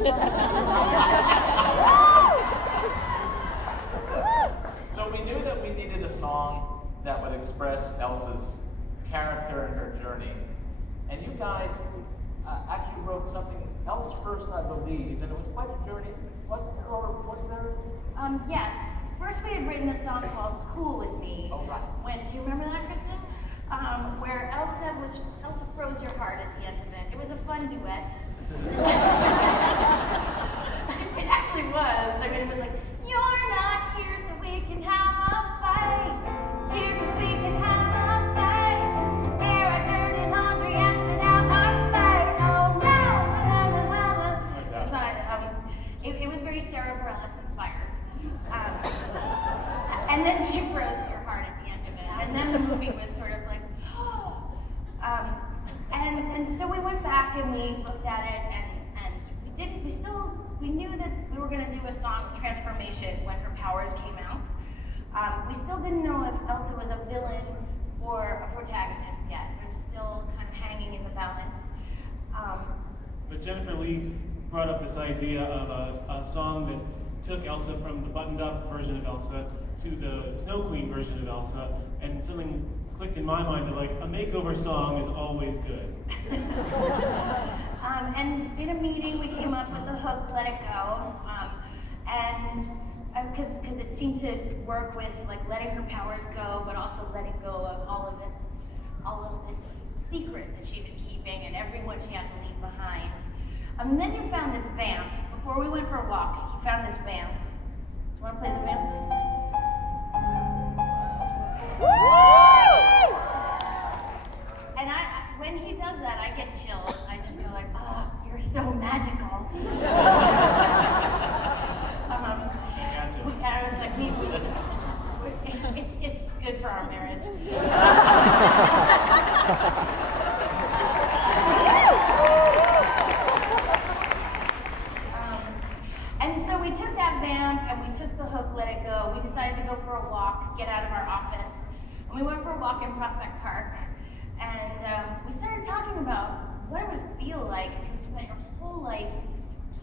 So we knew that we needed a song that would express Elsa's character and her journey. And you guys actually wrote something else first, I believe, and it was quite a journey, wasn't it? Or was there? Yes. First we had written a song called Cool With Me. Oh, right. Do you remember that, Kristen? Where Elsa froze your heart at the end of it. It was a fun duet. It actually was. I mean, it was like, you're not here so we can have a fight. Here 'cause we can have a fight. Air our dirty laundry and spit out our spite. Oh no! It was very Sarah Bareilles inspired. And then she froze your heart at the end of it. And then the movie was sort of like, and so we went back and we looked at it and we knew that we were going to do a song, Transformation, when her powers came out. We still didn't know if Elsa was a villain or a protagonist yet. It was still kind of hanging in the balance. But Jennifer Lee brought up this idea of a song that took Elsa from the buttoned-up version of Elsa to the Snow Queen version of Elsa, and something clicked in my mind that, like, a makeover song is always good. And in a meeting, we came up with the hook, Let It Go, and because it seemed to work with, like, letting her powers go, but also letting go of all of this secret that she'd been keeping and everyone she had to leave behind. And then you found this vamp. Before we went for a walk, you found this vamp. You want to play the vamp? And when he does that, I get chills. I just go like, oh, you're so magical. I was like, it's good for our marriage. And so we took that vamp and we took the hook, Let It Go. We decided to go for a walk, get out of our office. And we went for a walk in Prospect Park. And we started talking about what it would feel like if you spent your whole life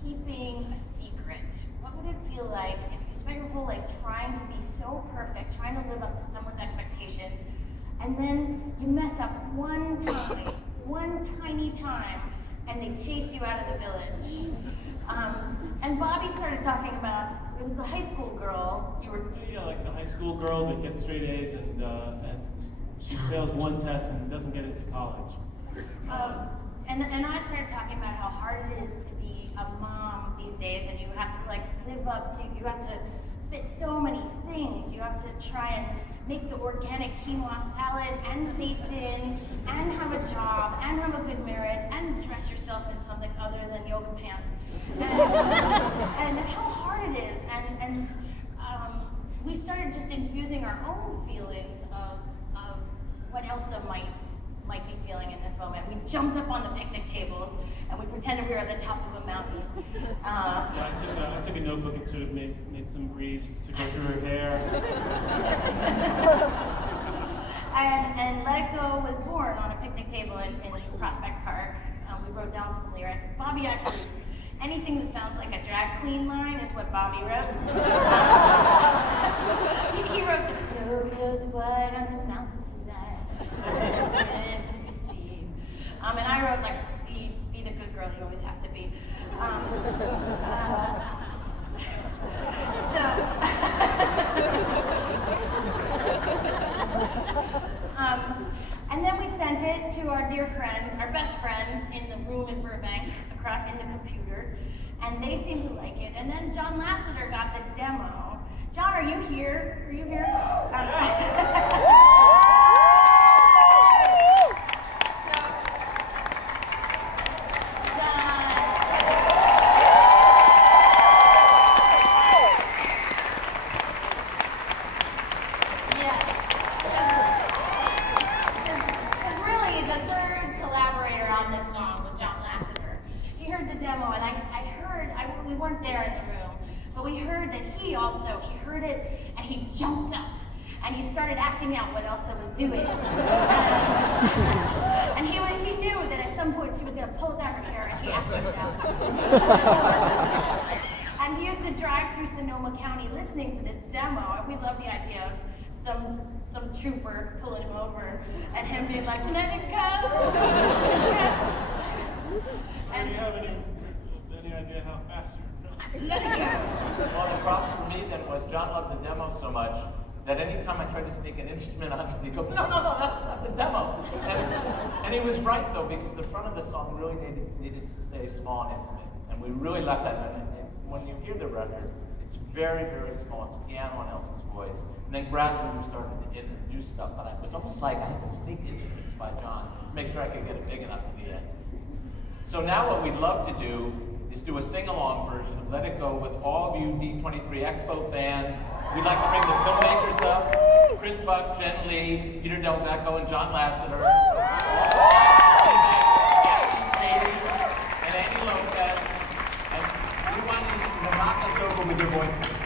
keeping a secret. What would it feel like if you spent your whole life trying to be so perfect, trying to live up to someone's expectations, and then you mess up one time, one tiny time, and they chase you out of the village. And Bobby started talking about, it was the high school girl. Yeah, like the high school girl that gets straight A's and she fails one test and doesn't get into college. And I started talking about how hard it is to be a mom these days, and you have to, like, live up to, you have to fit so many things. You have to try and make the organic quinoa salad and stay thin and have a job and have a good marriage and dress yourself in something other than yoga pants. And how hard it is. And we started just infusing our own feelings of what Elsa might be feeling in this moment. We jumped up on the picnic tables and we pretended we were at the top of a mountain. Yeah, I took a notebook and sort of made some grease to go through her hair. And Let It Go was born on a picnic table in Prospect Park. We wrote down some lyrics. Bobby actually, anything that sounds like a drag queen line is what Bobby wrote. He wrote, the snow goes white on the mountain tonight. And to receive. And I wrote, like, be the good girl you always have to be. And then we sent it to our dear friends, our best friends in the room in Burbank, across in the computer, and they seemed to like it. And then John Lasseter got the demo. John, are you here? Are you here? We weren't there in the room, but we heard that he heard it, and he jumped up, and he started acting out what Elsa was doing. And he knew that at some point she was going to pull down her hair And he used to drive through Sonoma County listening to this demo, and we love the idea of some trooper pulling him over and him being like, let it go. Do you have any idea how fast you're Let it go. Well, the problem for me then was John loved the demo so much that anytime I tried to sneak an instrument onto it, he'd go, no, that's not the demo. And he was right, though, because the front of the song really needed to stay small and intimate. And we really left that in. And when you hear the record, it's very, very small. It's piano and Elsa's voice. And then gradually we started to introduce stuff, but it was almost like I had to sneak instruments by John to make sure I could get it big enough in the end. So now what we'd love to do is do a sing-along version of Let It Go with all of you D23 Expo fans. We'd like to bring the filmmakers up, Chris Buck, Jen Lee, Peter Del Vecco, and John Lasseter, and Andy Lopez, and we want you to knock us over with your voices.